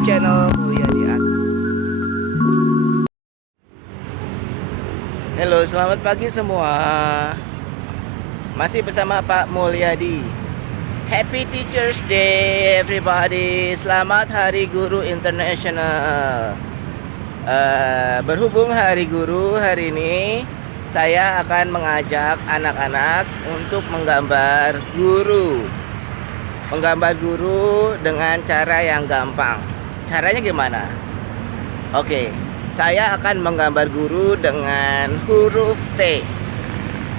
YouTube channel Mulyadi Art. Halo, selamat pagi semua. Masih bersama Pak Mulyadi. Happy Teachers Day everybody. Selamat Hari Guru Internasional. Berhubung Hari Guru hari ini, saya akan mengajak anak-anak untuk menggambar guru. Menggambar guru dengan cara yang gampang. Caranya gimana? Oke, saya akan menggambar guru dengan huruf T.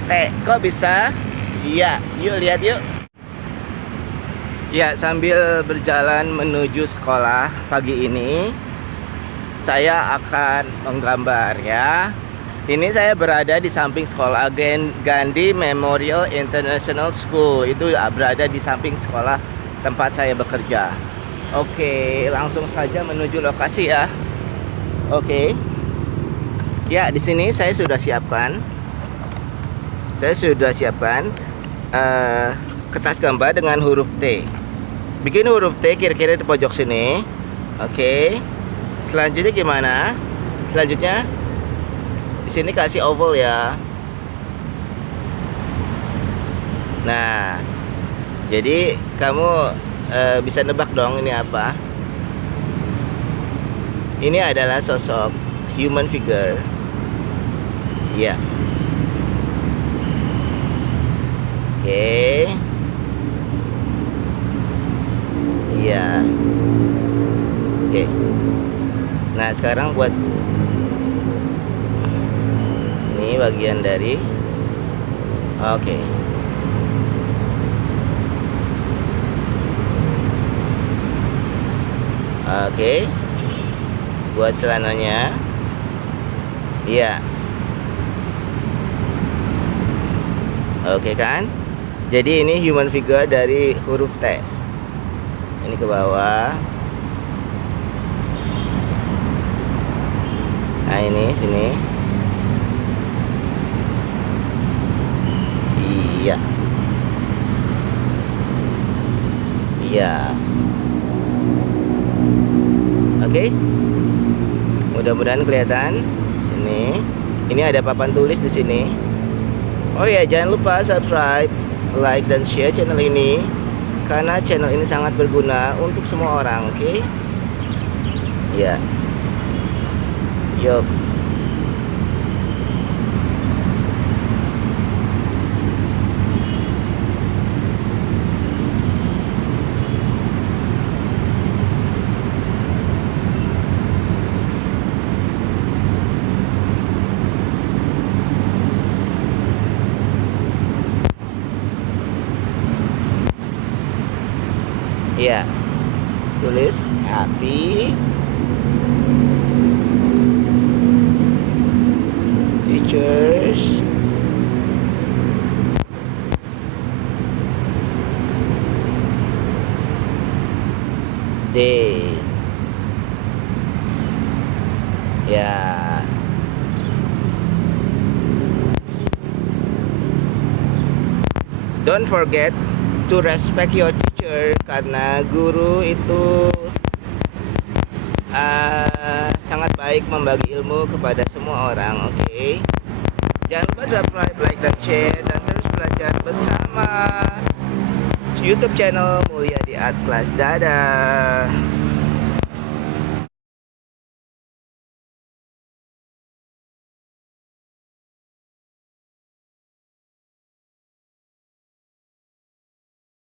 T, kok bisa? Iya, yuk lihat yuk. Ya, sambil berjalan menuju sekolah pagi ini, saya akan menggambar ya. Ini saya berada di samping sekolah Gandhi Memorial International School. Itu berada di samping sekolah tempat saya bekerja. Oke, langsung saja menuju lokasi ya. Oke. Ya, di sini saya sudah siapkan. Kertas gambar dengan huruf T. Bikin huruf T kira-kira di pojok sini. Oke. Selanjutnya gimana? Selanjutnya di sini kasih oval ya. Nah, jadi kamu bisa nebak dong ini apa? Ini adalah sosok human figure. Ya. Oke. Iya. Oke. Nah, sekarang buat ini bagian dari oke. Oke. Buat celananya. Iya. Oke kan? Jadi ini human figure dari huruf T. Ini ke bawah. Nah, ini sini. Iya. Iya. Oke. Mudah-mudahan kelihatan sini. Ini ada papan tulis di sini. Oh ya, jangan lupa subscribe, like dan share channel ini karena channel ini sangat berguna untuk semua orang, oke? Ya. Yuk. Ya, tulis Happy Teachers Day. Ya. Don't forget to respect your teacher karena guru itu sangat baik membagi ilmu kepada semua orang, oke? Jangan lupa subscribe, like dan share dan terus belajar bersama YouTube channel Mulyadi Art Class. Dadah.